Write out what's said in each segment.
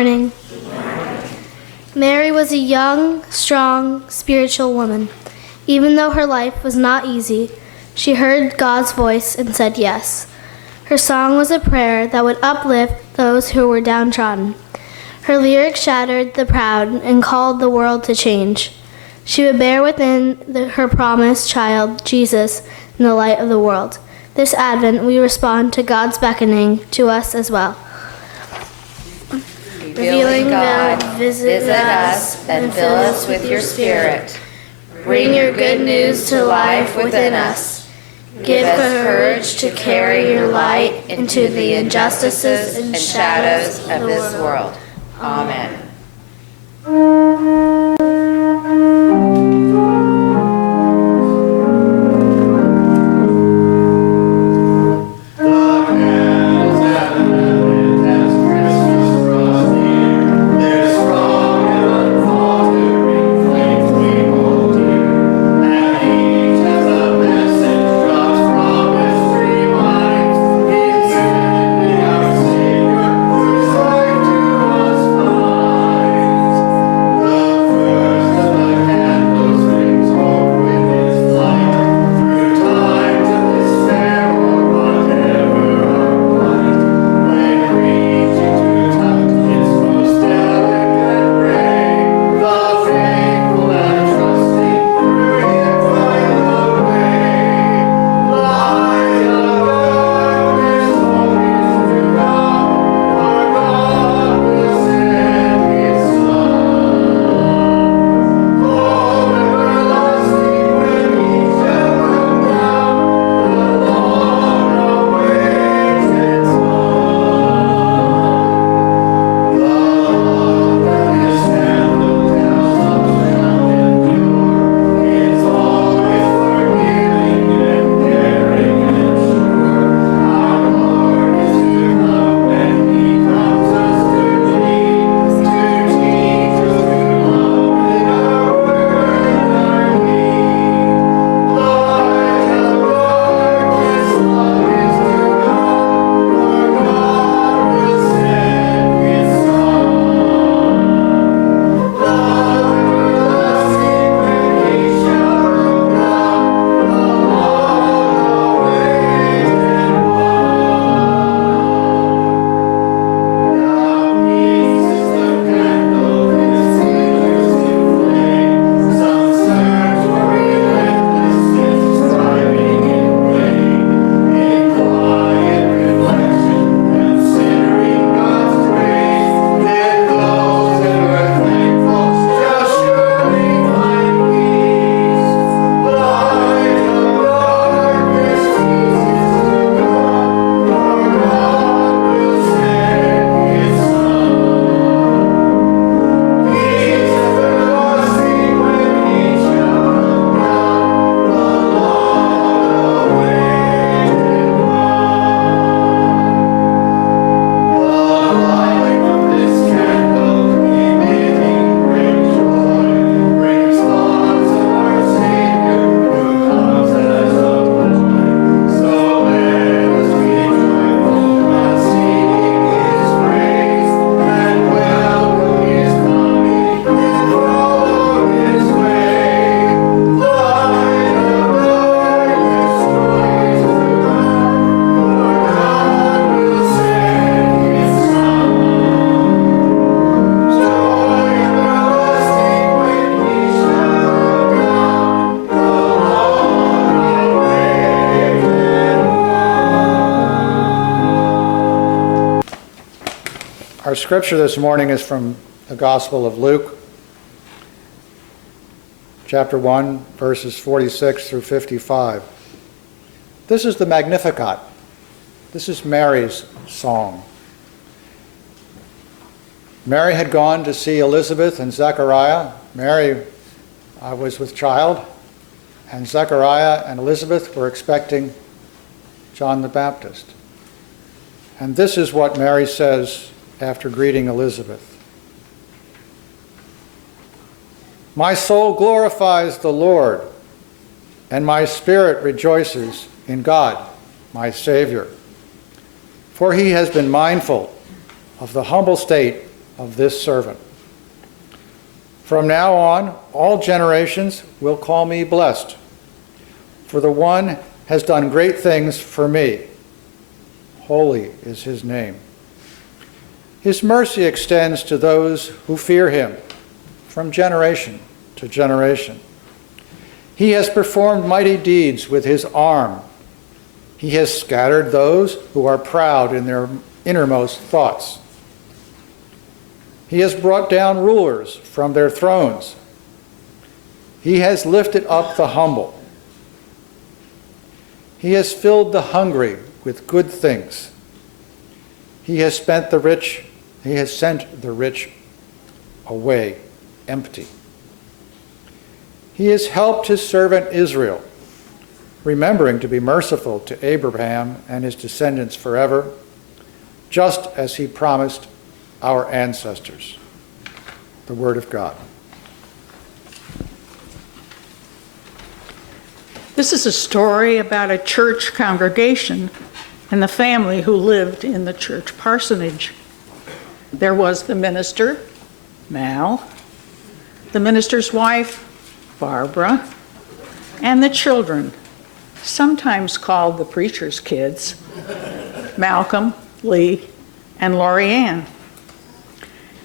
morning. Mary was a young, strong, spiritual woman. Even though her life was not easy, she heard God's voice and said yes. Her song was a prayer that would uplift those who were downtrodden. Her lyrics shattered the proud and called the world to change. She would bear within her promised child, Jesus, in the light of the world. This Advent, we respond to God's beckoning to us as well. Revealing God, visit us and fill us with your Spirit. Bring your good news to life within us. Give us courage to carry your light into the injustices and shadows of this world. Amen. Our scripture this morning is from the Gospel of Luke, chapter 1, verses 46 through 55. This is the Magnificat. This is Mary's song. Mary had gone to see Elizabeth and Zechariah. Mary was with child, and Zechariah and Elizabeth were expecting John the Baptist. And this is what Mary says after greeting Elizabeth. My soul glorifies the Lord, and my spirit rejoices in God, my Savior. For he has been mindful of the humble state of this servant. From now on, all generations will call me blessed, for the one has done great things for me. Holy is his name. His mercy extends to those who fear him from generation to generation. He has performed mighty deeds with his arm. He has scattered those who are proud in their innermost thoughts. He has brought down rulers from their thrones. He has lifted up the humble. He has filled the hungry with good things. He has sent the rich away empty. He has helped his servant Israel, remembering to be merciful to Abraham and his descendants forever, just as he promised our ancestors. The word of God. This is a story about a church congregation and the family who lived in the church parsonage. There was the minister, Mal, the minister's wife, Barbara, and the children, sometimes called the preacher's kids, Malcolm, Lee, and Lori Ann.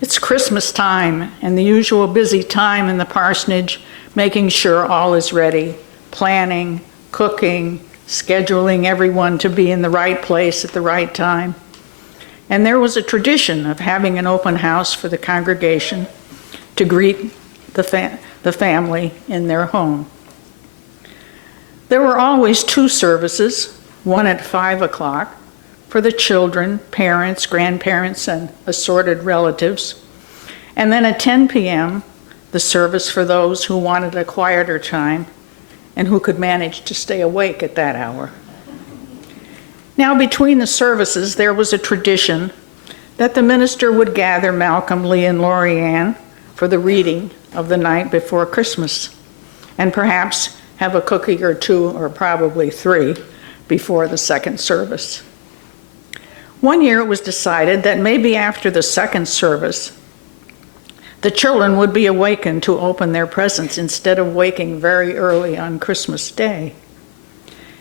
It's Christmas time and the usual busy time in the parsonage, making sure all is ready, planning, cooking, scheduling everyone to be in the right place at the right time. And there was a tradition of having an open house for the congregation to greet the family in their home. There were always two services, one at 5 o'clock for the children, parents, grandparents, and assorted relatives, and then at 10 p.m., the service for those who wanted a quieter time and who could manage to stay awake at that hour. Now, between the services, there was a tradition that the minister would gather Malcolm, Lee, and Lori Ann for the reading of the night before Christmas, and perhaps have a cookie or two, or probably 3, before the second service. One year it was decided that maybe after the second service, the children would be awakened to open their presents instead of waking very early on Christmas Day.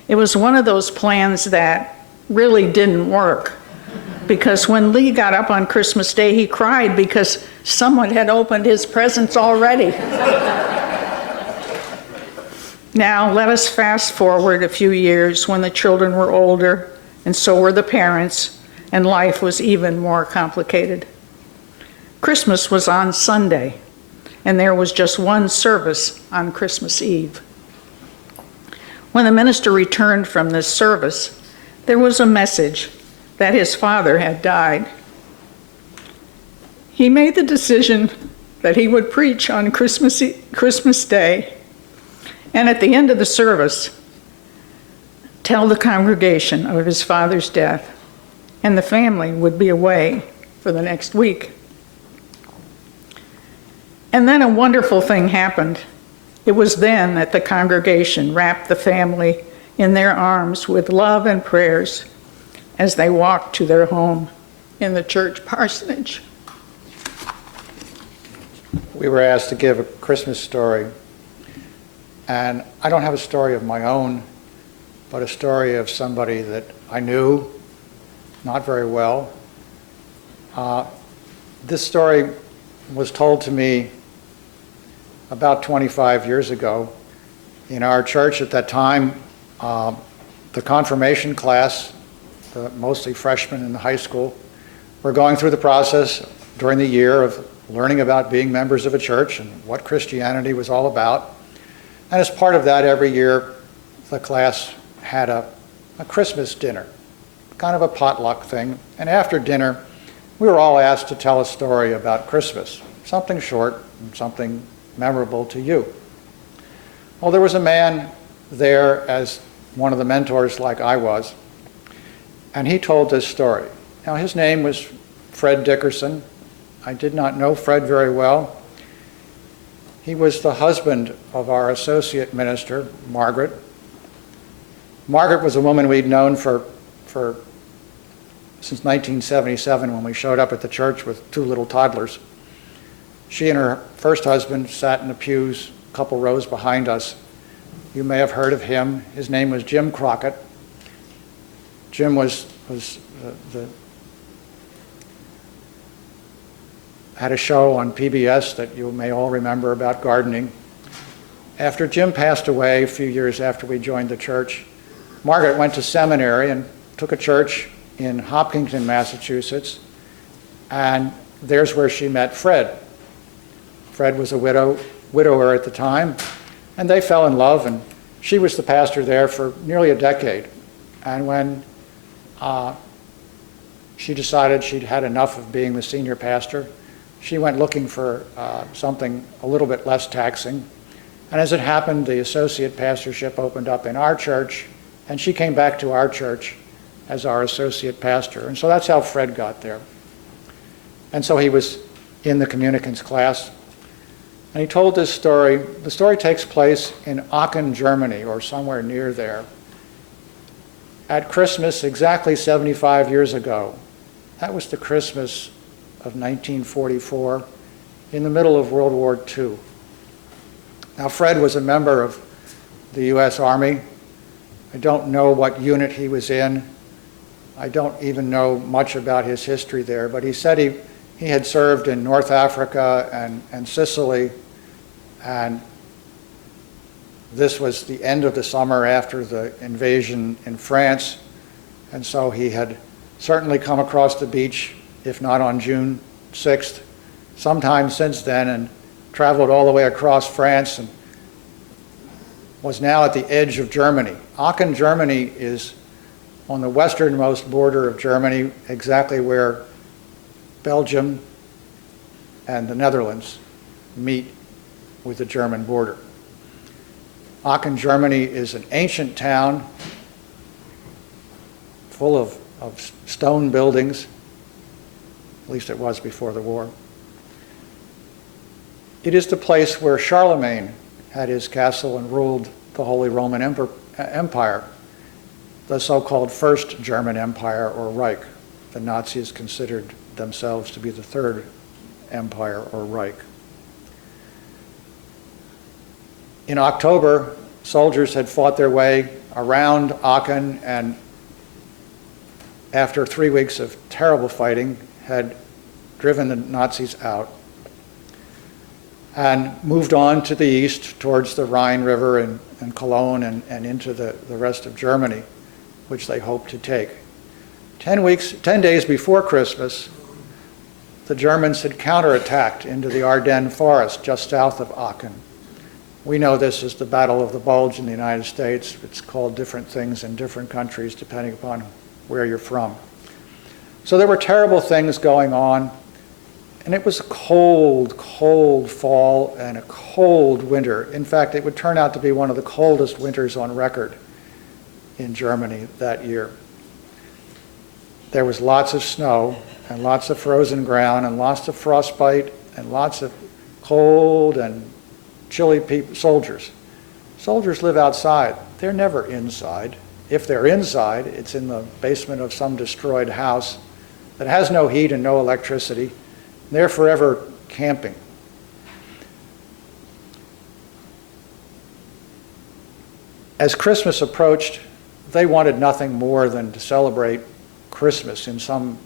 It was one of those plans that really didn't work, because when Lee got up on Christmas Day, he cried because someone had opened his presents already. Now, let us fast forward a few years when the children were older, and so were the parents, and life was even more complicated. Christmas was on Sunday, and there was just one service on Christmas Eve. When the minister returned from this service, there was a message that his father had died. He made the decision that he would preach on Christmas Day, and at the end of the service, tell the congregation of his father's death, and the family would be away for the next week. And then a wonderful thing happened. It was then that the congregation wrapped the family in their arms with love and prayers as they walked to their home in the church parsonage. We were asked to give a Christmas story, and I don't have a story of my own, but a story of somebody that I knew not very well. This story was told to me about 25 years ago. In our church at that time, the confirmation class, mostly freshmen in the high school, were going through the process during the year of learning about being members of a church and what Christianity was all about. And as part of that, every year, the class had a Christmas dinner, kind of a potluck thing. And after dinner, we were all asked to tell a story about Christmas, something short and something memorable to you. Well, there was a man there as one of the mentors, like I was, and he told this story. Now, his name was Fred Dickerson. I did not know Fred very well. He was the husband of our associate minister, Margaret. Margaret was a woman we'd known for since 1977 when we showed up at the church with 2 little toddlers. She and her first husband sat in the pews a couple rows behind us. You may have heard of him. His name was Jim Crockett. Jim had a show on PBS that you may all remember about gardening. After Jim passed away a few years after we joined the church, Margaret went to seminary and took a church in Hopkinton, Massachusetts, and there's where she met Fred. Fred was a widower at the time, and they fell in love, and she was the pastor there for nearly a decade. And when she decided she'd had enough of being the senior pastor, she went looking for something a little bit less taxing. And as it happened, the associate pastorship opened up in our church, and she came back to our church as our associate pastor. And so that's how Fred got there. And so he was in the communicants class, and he told this story. The story takes place in Aachen, Germany, or somewhere near there. At Christmas, exactly 75 years ago, that was the Christmas of 1944, in the middle of World War II. Now, Fred was a member of the U.S. Army. I don't know what unit he was in. I don't even know much about his history there, but he said he had served in North Africa and Sicily, and this was the end of the summer after the invasion in France, and so he had certainly come across the beach, if not on June 6th, sometime since then, and traveled all the way across France and was now at the edge of Germany. Aachen, Germany is on the westernmost border of Germany, exactly where Belgium and the Netherlands meet with the German border. Aachen, Germany is an ancient town full of stone buildings. At least it was before the war. It is the place where Charlemagne had his castle and ruled the Holy Roman Empire, the so-called First German Empire, or Reich. The Nazis considered themselves to be the Third Empire, or Reich. In October, soldiers had fought their way around Aachen, and after 3 weeks of terrible fighting, had driven the Nazis out and moved on to the east towards the Rhine River and Cologne and into the rest of Germany, which they hoped to take. 10 days before Christmas, the Germans had counterattacked into the Ardennes forest just south of Aachen. We know this as the Battle of the Bulge in the United States. It's called different things in different countries depending upon where you're from. So there were terrible things going on, and it was a cold, cold fall and a cold winter. In fact, it would turn out to be one of the coldest winters on record in Germany that year. There was lots of snow and lots of frozen ground and lots of frostbite and lots of cold and chilly soldiers. Soldiers live outside. They're never inside. If they're inside, it's in the basement of some destroyed house that has no heat and no electricity. They're forever camping. As Christmas approached, they wanted nothing more than to celebrate Christmas in some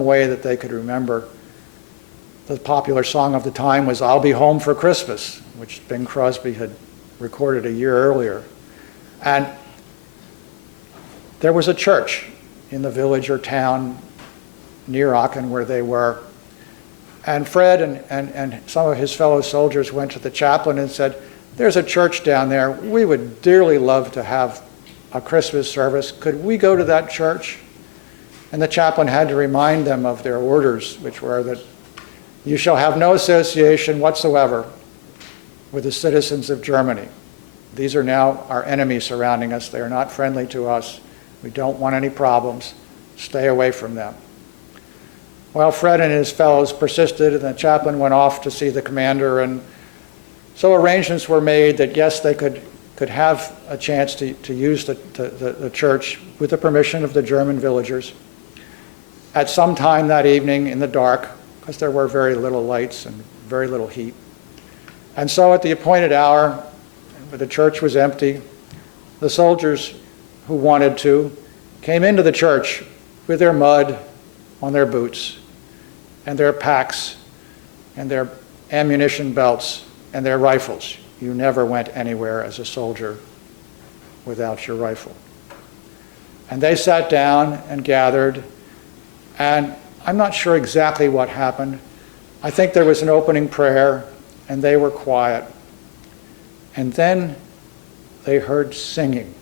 way that they could remember. The popular song of the time was "I'll Be Home for Christmas," which Bing Crosby had recorded a year earlier. And there was a church in the village or town near Aachen where they were. And Fred and some of his fellow soldiers went to the chaplain and said, "There's a church down there. We would dearly love to have a Christmas service. Could we go to that church?" And the chaplain had to remind them of their orders, which were that you shall have no association whatsoever with the citizens of Germany. These are now our enemies surrounding us. They are not friendly to us. We don't want any problems. Stay away from them. Well, Fred and his fellows persisted, and the chaplain went off to see the commander, and so arrangements were made that, yes, they could have a chance to use the church with the permission of the German villagers. at some time that evening in the dark, because there were very little lights and very little heat. And so at the appointed hour, when the church was empty, the soldiers who wanted to came into the church with their mud on their boots and their packs and their ammunition belts and their rifles. You never went anywhere as a soldier without your rifle. And they sat down and gathered, and I'm not sure exactly what happened. I think there was an opening prayer, and they were quiet. And then they heard singing.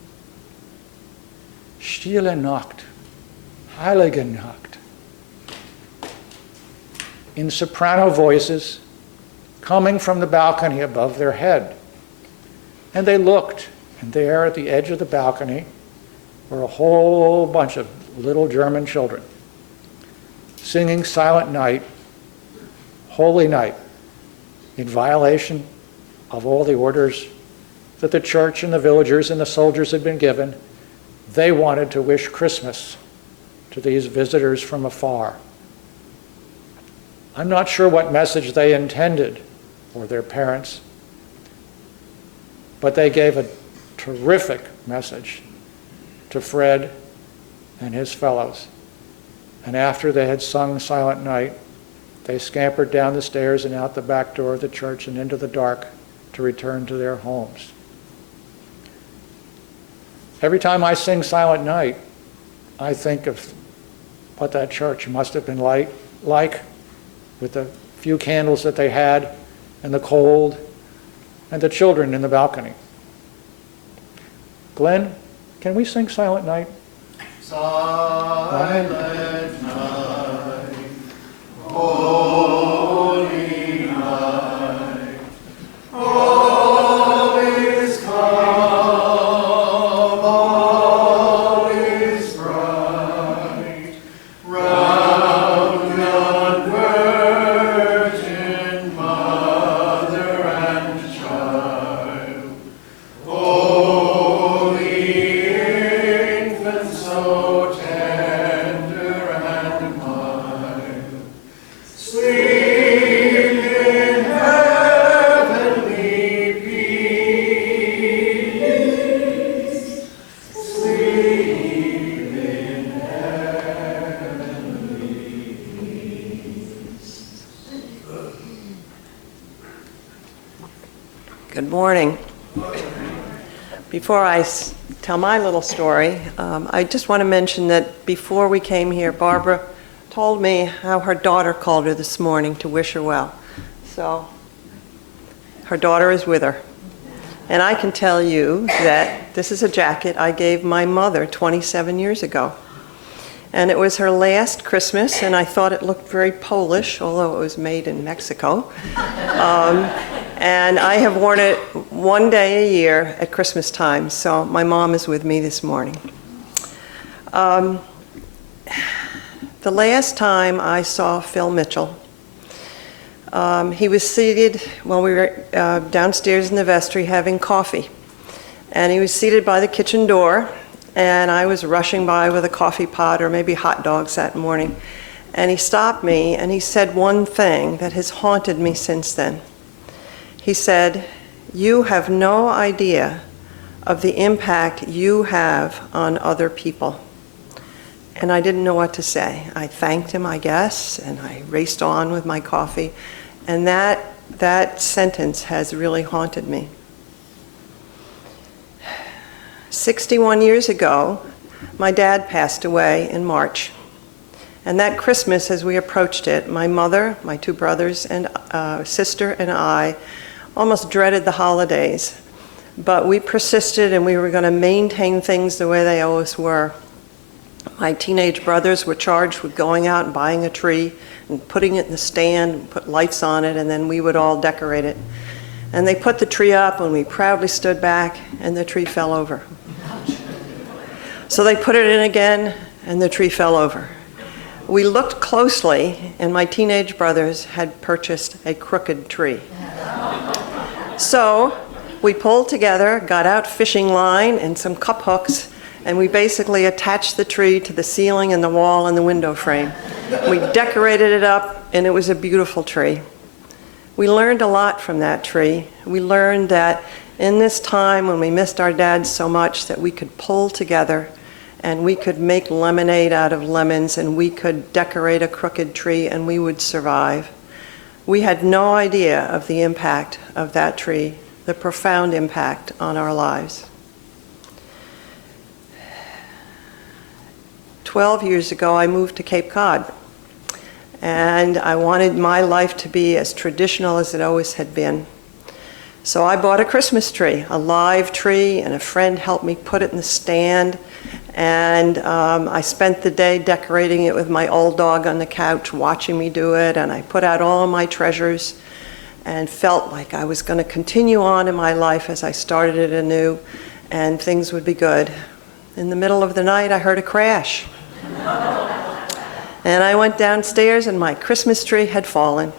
Stille Nacht, Heilige Nacht. In soprano voices coming from the balcony above their head. And they looked, and there at the edge of the balcony were a whole bunch of little German children singing Silent Night, Holy Night, in violation of all the orders that the church and the villagers and the soldiers had been given. They wanted to wish Christmas to these visitors from afar. I'm not sure what message they intended, or their parents, but they gave a terrific message to Fred and his fellows. And after they had sung Silent Night, they scampered down the stairs and out the back door of the church and into the dark to return to their homes. Every time I sing Silent Night, I think of what that church must have been like with the few candles that they had and the cold and the children in the balcony. Glenn, can we sing Silent Night? Silent night, holy night, all is calm, all is bright, round yon virgin mother and child, holy infant, so tender and mild, sleep in heavenly peace, sleep in heavenly peace. Good morning. Before I tell my little story, I just want to mention that before we came here, Barbara told me how her daughter called her this morning to wish her well. So her daughter is with her. And I can tell you that this is a jacket I gave my mother 27 years ago. And it was her last Christmas, and I thought it looked very Polish, although it was made in Mexico. And I have worn it one day a year at Christmas time, so my mom is with me this morning. The last time I saw Phil Mitchell, he was seated while we were downstairs in the vestry having coffee. And he was seated by the kitchen door, and I was rushing by with a coffee pot or maybe hot dogs that morning. And he stopped me and he said one thing that has haunted me since then. He said, "You have no idea of the impact you have on other people." And I didn't know what to say. I thanked him, I guess, and I raced on with my coffee. And that sentence has really haunted me. 61 years ago, my dad passed away in March. And that Christmas, as we approached it, my mother, my two brothers, and sister and I almost dreaded the holidays. But we persisted, and we were going to maintain things the way they always were. My teenage brothers were charged with going out and buying a tree and putting it in the stand and put lights on it, and then we would all decorate it. And they put the tree up, and we proudly stood back, and the tree fell over. So they put it in again, and the tree fell over. We looked closely, and my teenage brothers had purchased a crooked tree. So we pulled together, got out fishing line and some cup hooks, and we basically attached the tree to the ceiling and the wall and the window frame. We decorated it up, and it was a beautiful tree. We learned a lot from that tree. We learned that in this time when we missed our dad so much, that we could pull together and we could make lemonade out of lemons, and we could decorate a crooked tree and we would survive. We had no idea of the impact of that tree, the profound impact on our lives. 12 years ago, I moved to Cape Cod, and I wanted my life to be as traditional as it always had been. So I bought a Christmas tree, a live tree, and a friend helped me put it in the stand. And I spent the day decorating it with my old dog on the couch, watching me do it. And I put out all of my treasures and felt like I was going to continue on in my life as I started it anew, and things would be good. In the middle of the night, I heard a crash. And I went downstairs, and my Christmas tree had fallen.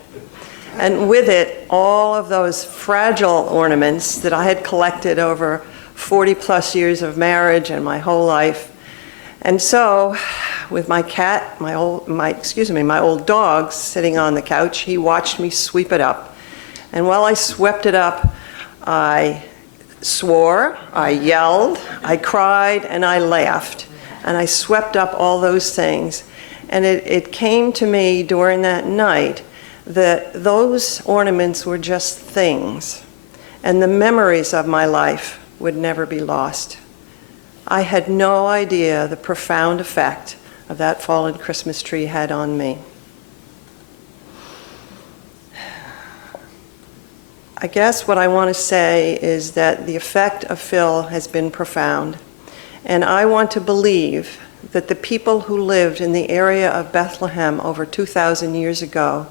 And with it, all of those fragile ornaments that I had collected over 40 plus years of marriage and my whole life. And so, with my cat, my old dog sitting on the couch, he watched me sweep it up. And while I swept it up, I swore, I yelled, I cried, and I laughed. And I swept up all those things. And it came to me during that night that those ornaments were just things, and the memories of my life would never be lost. I had no idea the profound effect of that fallen Christmas tree had on me. I guess what I want to say is that the effect of Phil has been profound, and I want to believe that the people who lived in the area of Bethlehem over 2,000 years ago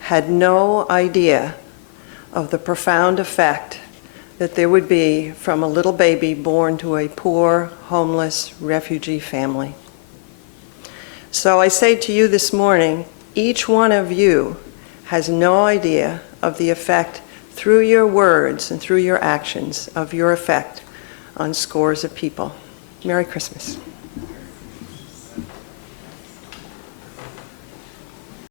had no idea of the profound effect that there would be from a little baby born to a poor, homeless, refugee family. So I say to you this morning, each one of you has no idea of the effect through your words and through your actions of your effect on scores of people. Merry Christmas.